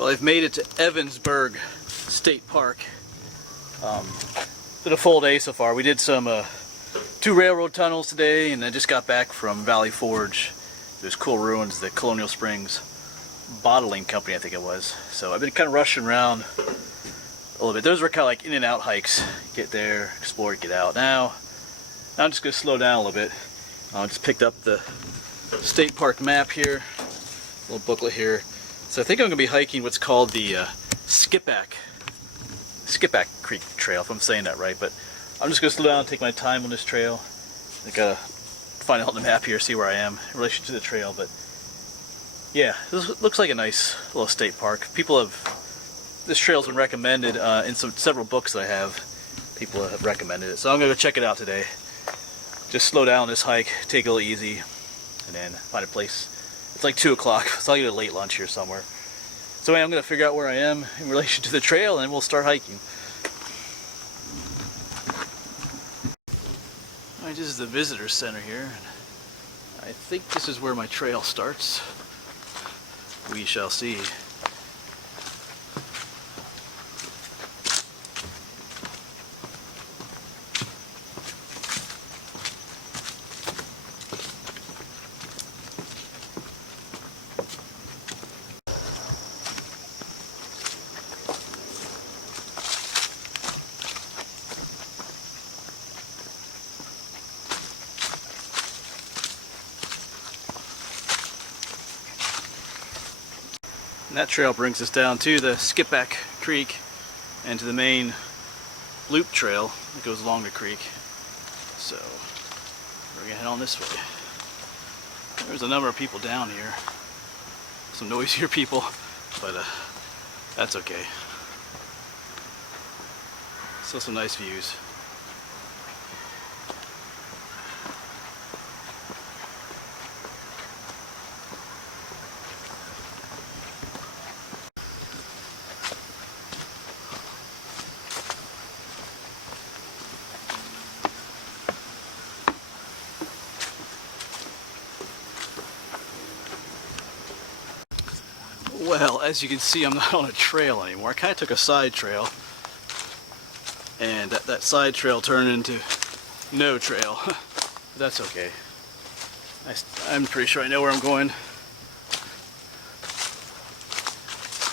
Well, I've made it to Evansburg State Park. Been a full day so far. We did some 2 railroad tunnels today, and I just got back from Valley Forge. There's cool ruins, the Colonial Springs Bottling Company, I think it was. So I've been kind of rushing around a little bit. Those were kind of like in and out hikes. Get there, explore, get out. Now I'm just going to slow down a little bit. I just picked up the state park map here, little booklet here. So I think I'm going to be hiking what's called the Skipback Creek Trail, if I'm saying that right. But I'm just going to slow down and take my time on this trail. I got to find out on the map here, see where I am in relation to the trail. But yeah, this looks like a nice little state park. This trail's been recommended in several books that I have. People have recommended it, so I'm going to go check it out today. Just slow down this hike, take it a little easy, and then find a place. It's like 2 o'clock, so I'll get a late lunch here somewhere. So anyway, I'm going to figure out where I am in relation to the trail, and then we'll start hiking. Alright, this is the visitor center here. I think this is where my trail starts. We shall see. And that trail brings us down to the Skipback Creek and to the main loop trail that goes along the creek. So we're gonna head on this way. There's a number of people down here, some noisier people, but that's okay. Still some nice views. Well, as you can see, I'm not on a trail anymore. I kind of took a side trail, and that side trail turned into no trail. But that's okay. I'm pretty sure I know where I'm going.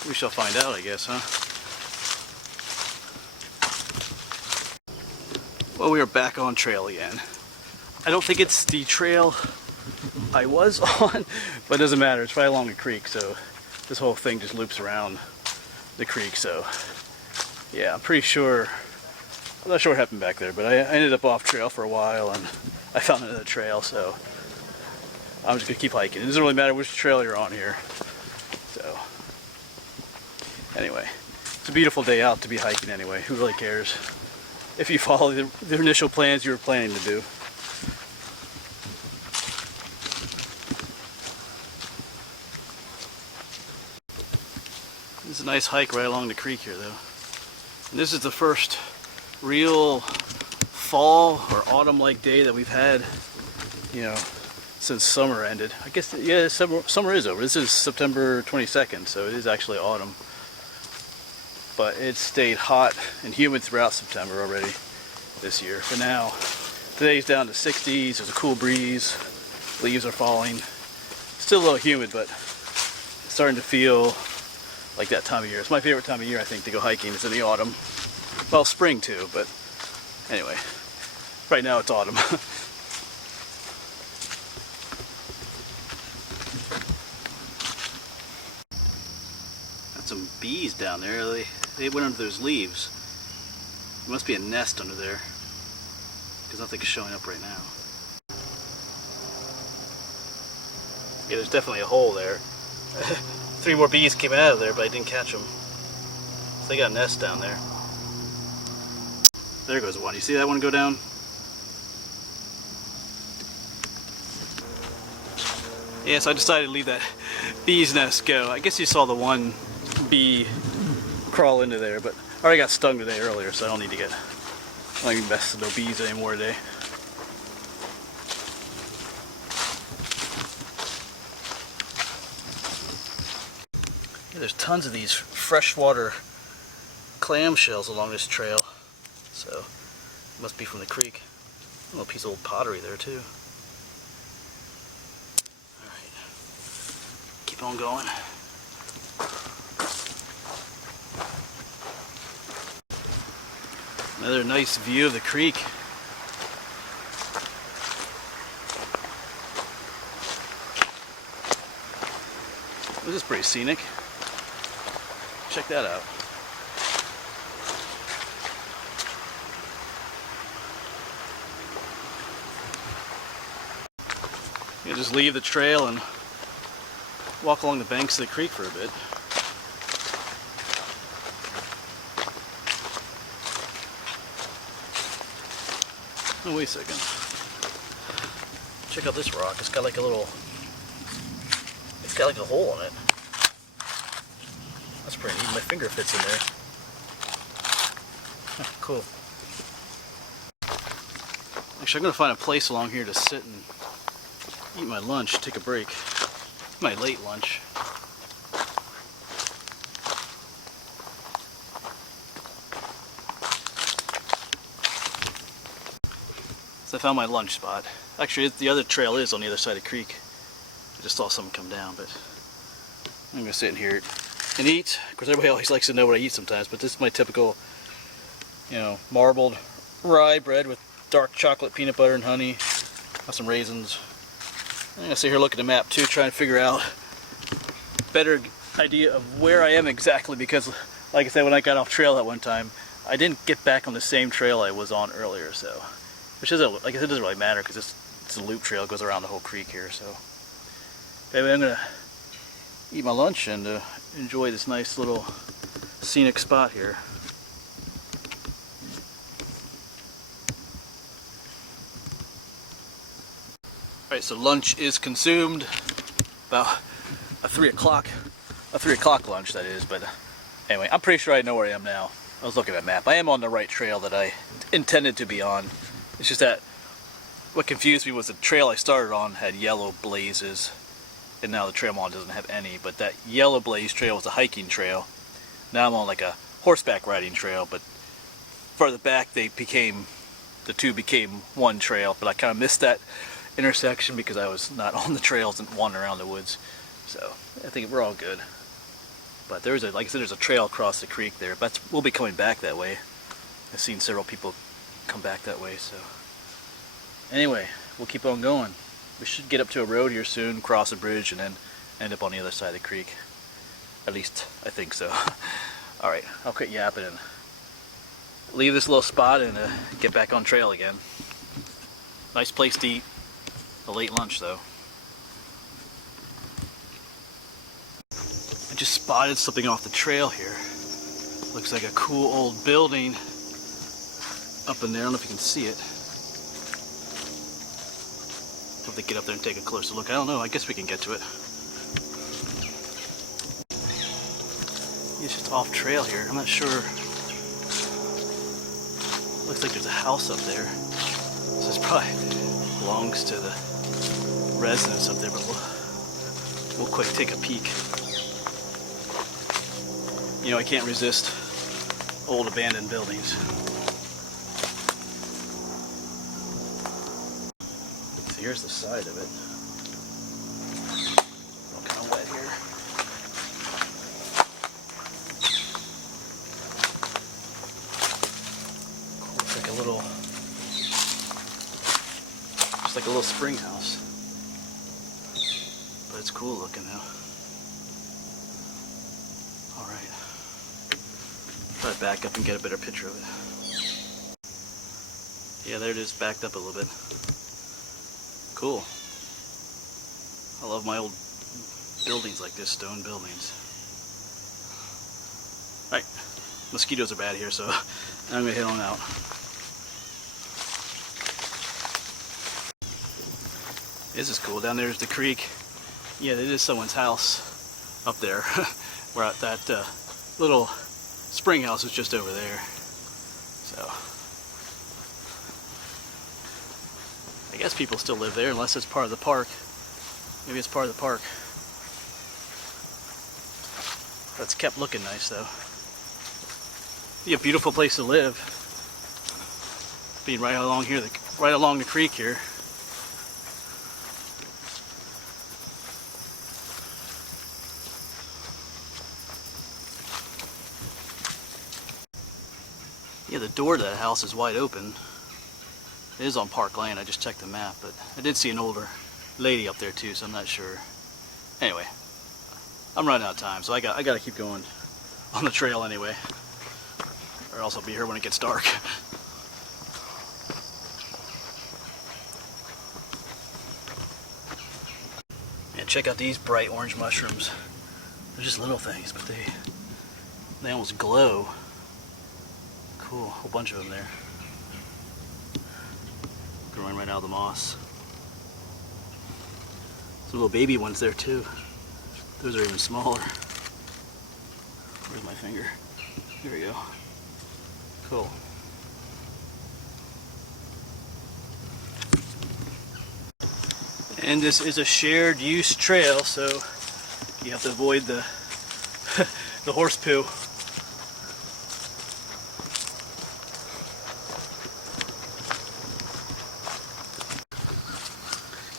We shall find out, I guess, huh? Well, we are back on trail again. I don't think it's the trail I was on, but it doesn't matter. It's right along the creek, so this whole thing just loops around the creek. So yeah, I'm pretty sure, I'm not sure what happened back there, but I ended up off trail for a while and I found another trail, so I'm just gonna keep hiking. It doesn't really matter which trail you're on here. So anyway, it's a beautiful day out to be hiking anyway. Who really cares if you follow the initial plans you were planning to do? It's a nice hike right along the creek here, though. And this is the first real fall or autumn-like day that we've had, you know, since summer ended. I guess, yeah, summer is over. This is September 22nd, so it is actually autumn. But it stayed hot and humid throughout September already this year. For now, today's down to 60s. There's a cool breeze. Leaves are falling. Still a little humid, but it's starting to feel like that time of year. It's my favorite time of year, I think, to go hiking. It's in the autumn. Well, spring too, but anyway, right now it's autumn. Got some bees down there. They went under those leaves. There must be a nest under there, because nothing's showing up right now. Yeah, there's definitely a hole there. 3 more bees came out of there, but I didn't catch them. So they got a nest down there. There goes one. You see that one go down? Yeah, so I decided to leave that bee's nest go. I guess you saw the one bee crawl into there, but I already got stung today earlier, so I don't need to mess with no bees anymore today. Yeah, there's tons of these freshwater clam shells along this trail, so it must be from the creek. A little piece of old pottery there too. Alright, keep on going. Another nice view of the creek. This is pretty scenic. Check that out. You just leave the trail and walk along the banks of the creek for a bit. Oh, wait a second. Check out this rock. It's got like a little... It's got like a hole in it. That's pretty neat. My finger fits in there. Huh, cool. Actually, I'm going to find a place along here to sit and eat my lunch, take a break. My late lunch. So I found my lunch spot. Actually, the other trail is on the other side of the creek. I just saw someone come down, but I'm going to sit in here and eat. Of course, everybody always likes to know what I eat sometimes, but this is my typical, you know, marbled rye bread with dark chocolate, peanut butter, and honey. Got some raisins. I'm going to sit here looking at the map too, trying to figure out a better idea of where I am exactly, because, like I said, when I got off trail that one time, I didn't get back on the same trail I was on earlier, so. Which isn't, like I said, it doesn't really matter because it's a loop trail. It goes around the whole creek here, so. Anyway, I'm going to eat my lunch and enjoy this nice little scenic spot here. Alright, so lunch is consumed. About a 3 o'clock lunch, that is, but anyway, I'm pretty sure I know where I am now. I was looking at a map. I am on the right trail that I intended to be on. It's just that what confused me was the trail I started on had yellow blazes, and now the trail I'm on doesn't have any, but that yellow blaze trail was a hiking trail. Now I'm on like a horseback riding trail, but further back the two became one trail, but I kind of missed that intersection because I was not on the trails and wandering around the woods. So I think we're all good. But there's a, like I said, there's a trail across the creek there, but we'll be coming back that way. I've seen several people come back that way, so anyway, we'll keep on going. We should get up to a road here soon, cross a bridge, and then end up on the other side of the creek. At least I think so. Alright, I'll quit yapping and leave this little spot and get back on trail again. Nice place to eat a late lunch though. I just spotted something off the trail here. Looks like a cool old building up in there. I don't know if you can see it. Hope they get up there and take a closer look. I don't know. I guess we can get to it. It's just off trail here. I'm not sure. Looks like there's a house up there. So this probably belongs to the residents up there, but we'll quick take a peek. You know, I can't resist old abandoned buildings. So here's the side of it. All kind of wet here. Cool. It's like a little, just like a little spring house. But it's cool looking now. Alright. Try to back up and get a better picture of it. Yeah, there it is, backed up a little bit. Cool. I love my old buildings like this, stone buildings. Alright, mosquitoes are bad here, so I'm gonna head on out. This is cool. Down there's the creek. Yeah, it is someone's house up there. Where that little spring house is just over there. So I guess people still live there unless it's part of the park. Maybe it's part of the park. But it's kept looking nice though. Be a beautiful place to live. Being right along here, right along the creek here. Yeah, the door to that house is wide open. It is on park land. I just checked the map, but I did see an older lady up there too, so I'm not sure. Anyway, I'm running out of time, so I got to keep going on the trail anyway, or else I'll be here when it gets dark. And check out these bright orange mushrooms. They're just little things, but they almost glow. Cool, a whole bunch of them there. Growing right out of the moss. Some little baby ones there too. Those are even smaller. Where's my finger? Here we go. Cool. And this is a shared use trail, so you have to avoid the the horse poo.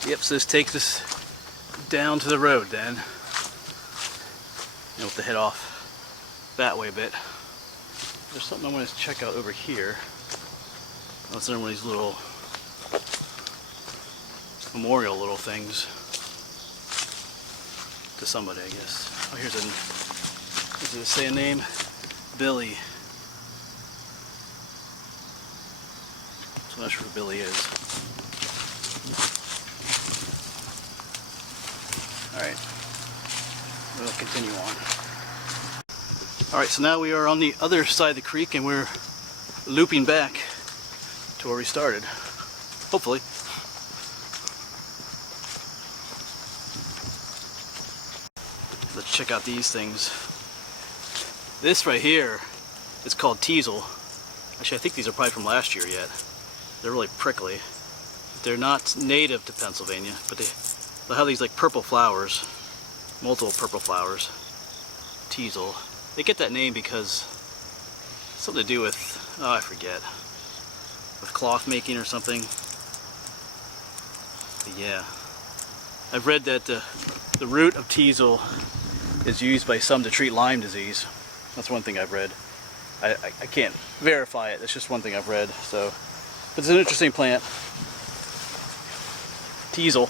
Yep, so this takes us down to the road then. You'll have to head off that way a bit. There's something I want to check out over here. That's another one of these little memorial little things to somebody, I guess. Oh, here's a, does it say a name? Billy. So I'm not sure who Billy is. Alright, we'll continue on. Alright, so now we are on the other side of the creek and we're looping back to where we started. Hopefully. Let's check out these things. This right here is called teasel. Actually, I think these are probably from last year yet. They're really prickly. They're not native to Pennsylvania, but they'll have these like purple flowers, multiple purple flowers. Teasel. They get that name because something to do with, oh, I forget, with cloth making or something. But yeah, I've read that the root of teasel is used by some to treat Lyme disease. That's one thing I've read. I can't verify it. That's just one thing I've read. So, but it's an interesting plant. Teasel.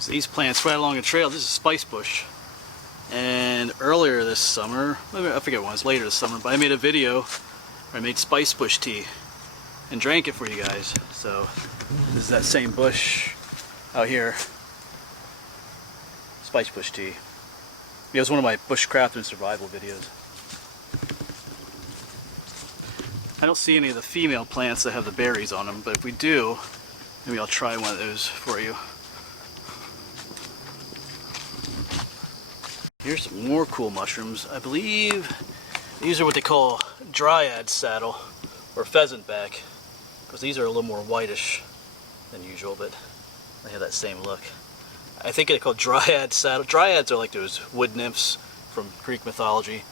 So these plants right along the trail, this is spice bush. And earlier this summer, I forget when it was, later this summer, but I made a video where I made spice bush tea and drank it for you guys. So this is that same bush out here. Spice bush tea. It was one of my bushcraft and survival videos. I don't see any of the female plants that have the berries on them, but if we do, maybe I'll try one of those for you. Here's some more cool mushrooms. I believe these are what they call Dryad Saddle or pheasant back, because these are a little more whitish than usual, but they have that same look. I think they're called Dryad Saddle. Dryads are like those wood nymphs from Greek mythology.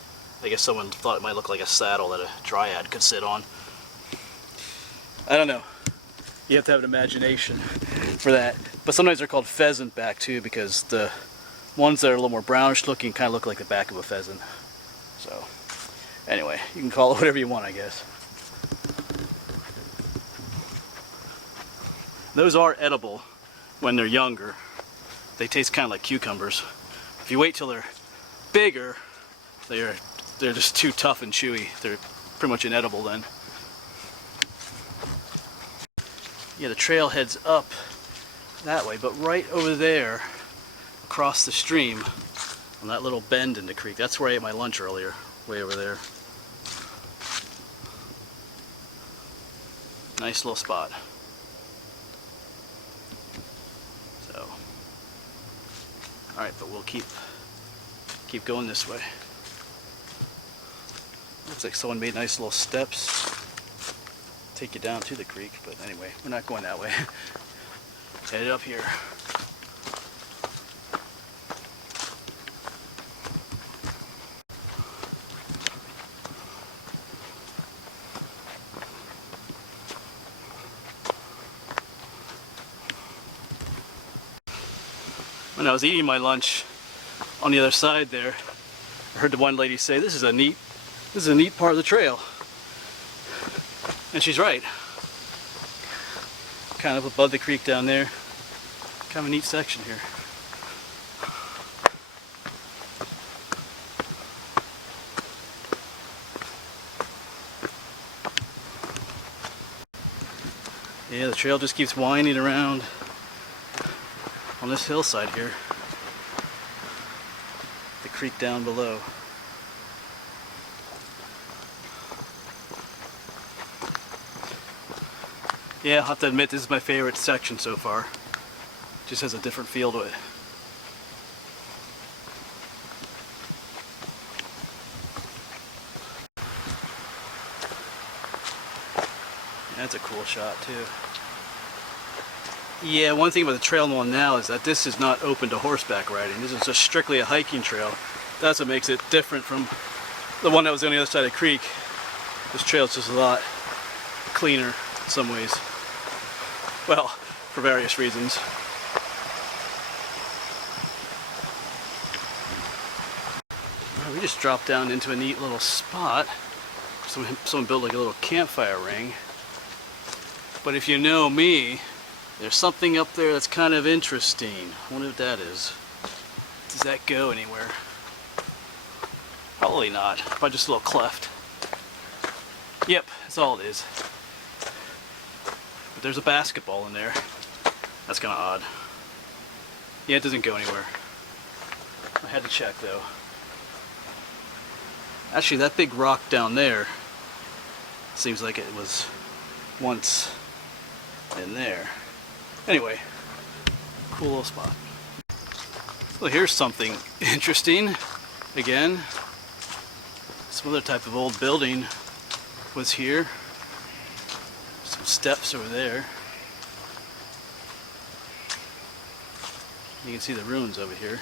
I guess someone thought it might look like a saddle that a dryad could sit on. I don't know. You have to have an imagination for that. But sometimes they're called pheasant back too, because the ones that are a little more brownish looking kind of look like the back of a pheasant. So, anyway, you can call it whatever you want, I guess. Those are edible when they're younger. They taste kind of like cucumbers. If you wait till they're bigger, they're just too tough and chewy. They're pretty much inedible then. Yeah, the trail heads up that way, but right over there, across the stream, on that little bend in the creek, that's where I ate my lunch earlier, way over there. Nice little spot. So, alright, but we'll keep going this way. Looks like someone made nice little steps. Take you down to the creek, but anyway, we're not going that way. Headed up here. When I was eating my lunch on the other side there, I heard the one lady say, this is a neat part of the trail. And she's right. Kind of above the creek down there. Kind of a neat section here. Yeah, the trail just keeps winding around on this hillside here. The creek down below. Yeah, I'll have to admit this is my favorite section so far. Just has a different feel to it. That's a cool shot too. Yeah, one thing about the trail I'm on now is that this is not open to horseback riding. This is just strictly a hiking trail. That's what makes it different from the one that was on the other side of the creek. This trail's just a lot cleaner in some ways. Well, for various reasons. We just dropped down into a neat little spot. Someone built like a little campfire ring. But if you know me, there's something up there that's kind of interesting. I wonder what that is. Does that go anywhere? Probably not. Probably just a little cleft. Yep, that's all it is. But there's a basketball in there. That's kind of odd. Yeah, it doesn't go anywhere. I had to check though. Actually, that big rock down there seems like it was once in there. Anyway, cool little spot. Well, here's something interesting. Again, some other type of old building was here. Some steps over there. You can see the ruins over here.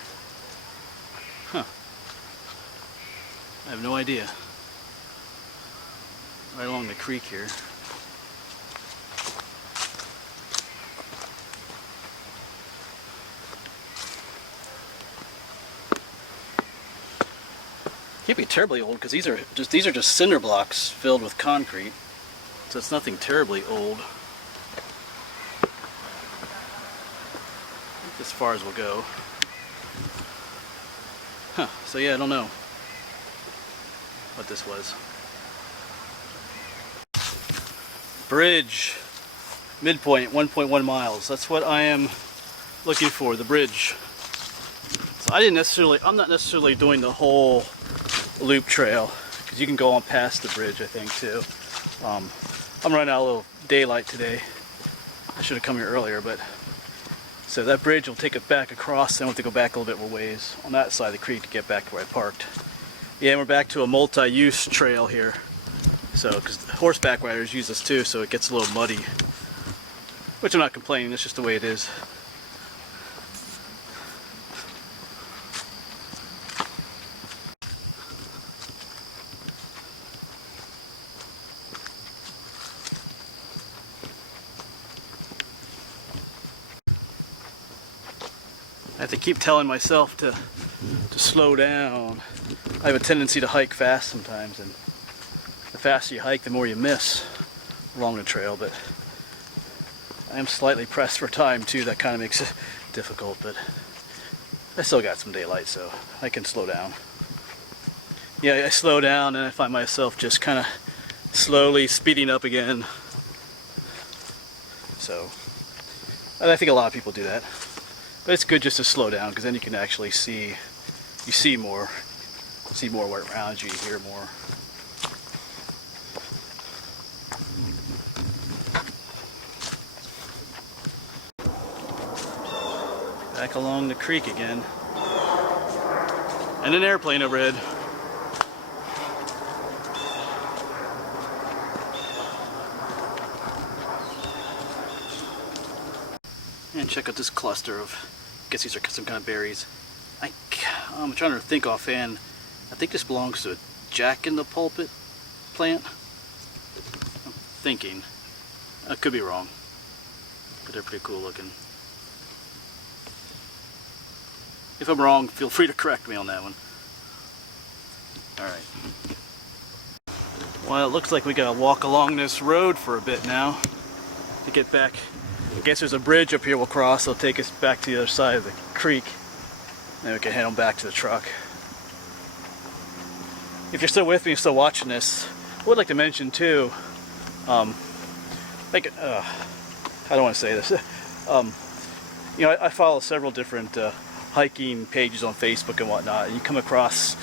Huh. I have no idea. Right along the creek here. Can't be terribly old because these are just cinder blocks filled with concrete, so it's nothing terribly old. I think as far as we'll go. Huh? So yeah, I don't know what this was. Bridge, midpoint, 1.1 miles. That's what I am looking for. The bridge. So I'm not necessarily doing the whole loop trail because you can go on past the bridge, I think, too. I'm running out of a little daylight today. I should have come here earlier, but so that bridge will take it back across. Then we'll have to go back a little bit more ways on that side of the creek to get back to where I parked. Yeah, and we're back to a multi-use trail here. So, because horseback riders use this too, so it gets a little muddy. Which I'm not complaining, that's just the way it is. I have to keep telling myself to slow down. I have a tendency to hike fast sometimes, and the faster you hike, the more you miss along the trail. But I am slightly pressed for time too. That kind of makes it difficult, but I still got some daylight, so I can slow down. Yeah, I slow down and I find myself just kind of slowly speeding up again. So I think a lot of people do that. But it's good just to slow down because then you can actually see more around you, you hear more. Back along the creek again. And an airplane overhead. check out this cluster of, I guess these are some kind of berries. I'm trying to think offhand. I think this belongs to a jack-in-the-pulpit plant. I'm thinking. I could be wrong, but they're pretty cool looking. If I'm wrong, feel free to correct me on that one. Alright. Well, it looks like we gotta walk along this road for a bit now to get back. I guess there's a bridge up here we'll cross. It'll take us back to the other side of the creek. Then we can head on back to the truck. If you're still with me, still watching this, I would like to mention too, I don't want to say this. You know, I follow several different hiking pages on Facebook and whatnot, and you come across,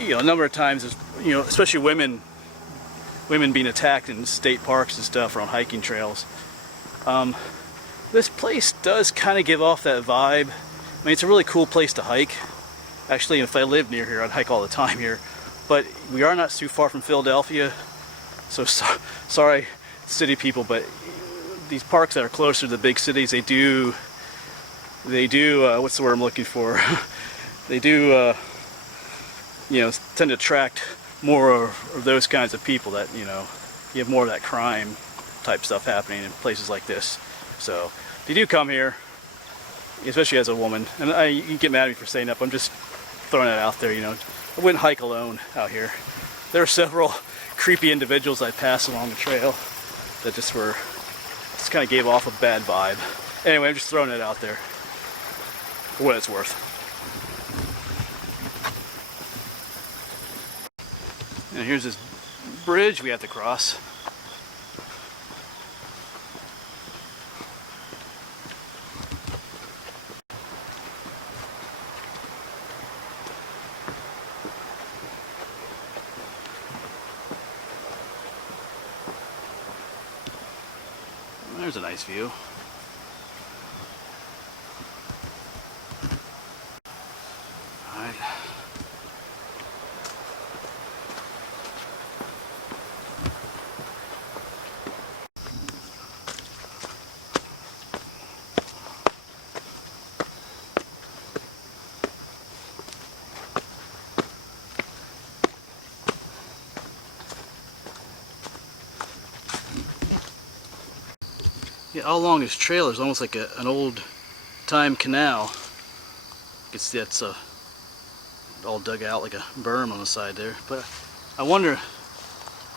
you know, a number of times, you know, especially women being attacked in state parks and stuff or on hiking trails. This place does kind of give off that vibe. I mean, it's a really cool place to hike. Actually, if I lived near here, I'd hike all the time here. But we are not too far from Philadelphia, so sorry, city people, but these parks that are closer to the big cities, they do, what's the word I'm looking for? They do, you know, tend to attract more of those kinds of people that, you know, you have more of that crime type stuff happening in places like this. So if you do come here, especially as a woman, and you can get mad at me for saying that, but I'm just throwing that out there, you know, I wouldn't hike alone out here. There are several creepy individuals I passed along the trail that just kind of gave off a bad vibe. Anyway, I'm just throwing it out there for what it's worth. And here's this bridge we have to cross. There's a nice view. All right. Yeah, all along this trail is almost like an old time canal. You can see that's all dug out like a berm on the side there. But I wonder,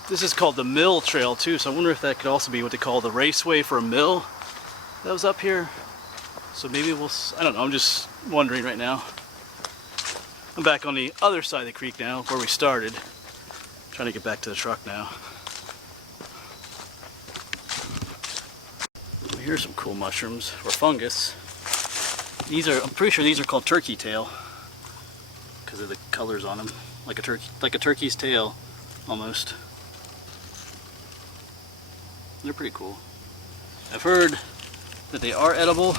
this is called the mill trail too, so I wonder if that could also be what they call the raceway for a mill that was up here. So maybe we'll, I don't know, I'm just wondering right now. I'm back on the other side of the creek now, where we started. Trying to get back to the truck now. Here's some cool mushrooms, or fungus. These are, I'm pretty sure these are called turkey tail because of the colors on them, like a turkey's tail, almost. They're pretty cool. I've heard that they are edible.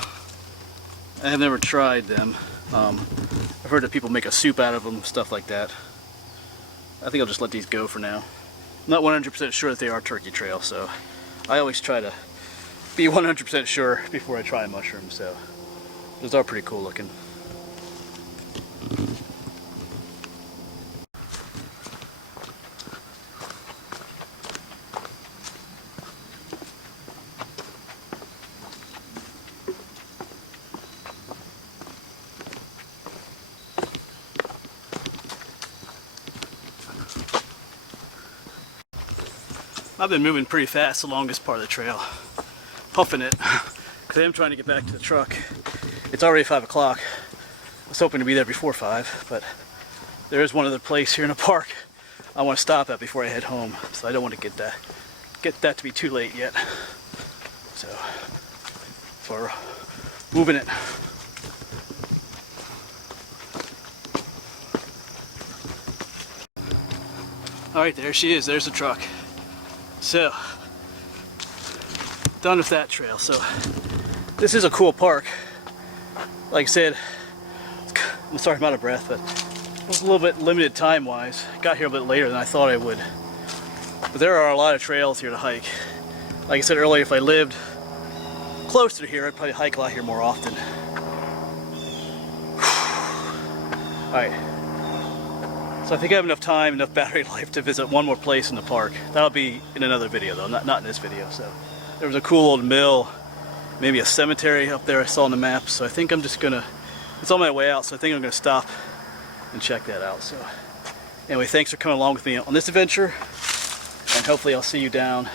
I have never tried them. I've heard that people make a soup out of them, stuff like that. I think I'll just let these go for now. I'm not 100% sure that they are turkey trail, so I always try to be 100% sure before I try a mushroom, so those are pretty cool looking. I've been moving pretty fast along this part of the trail, puffing it, because I am trying to get back to the truck. It's already 5 o'clock. I was hoping to be there before 5, but there is one other place here in the park I want to stop at before I head home, so I don't want to get that to be too late yet. So we're moving it. Alright, there she is. There's the truck. So, done with that trail. So, this is a cool park. Like I said, I'm sorry I'm out of breath, but it was a little bit limited time-wise. Got here a bit later than I thought I would. But there are a lot of trails here to hike. Like I said earlier, if I lived closer to here, I'd probably hike out here more often. Alright. So I think I have enough time, enough battery life to visit one more place in the park. That'll be in another video though, not in this video. So there was a cool old mill, maybe a cemetery up there I saw on the map. So I think I'm just gonna, it's on my way out, so I think I'm gonna stop and check that out. So anyway, thanks for coming along with me on this adventure, and hopefully I'll see you down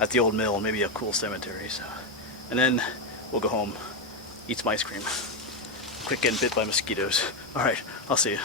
at the old mill and maybe a cool cemetery. So, and then we'll go home, eat some ice cream. Quit getting bit by mosquitoes. All right, I'll see you.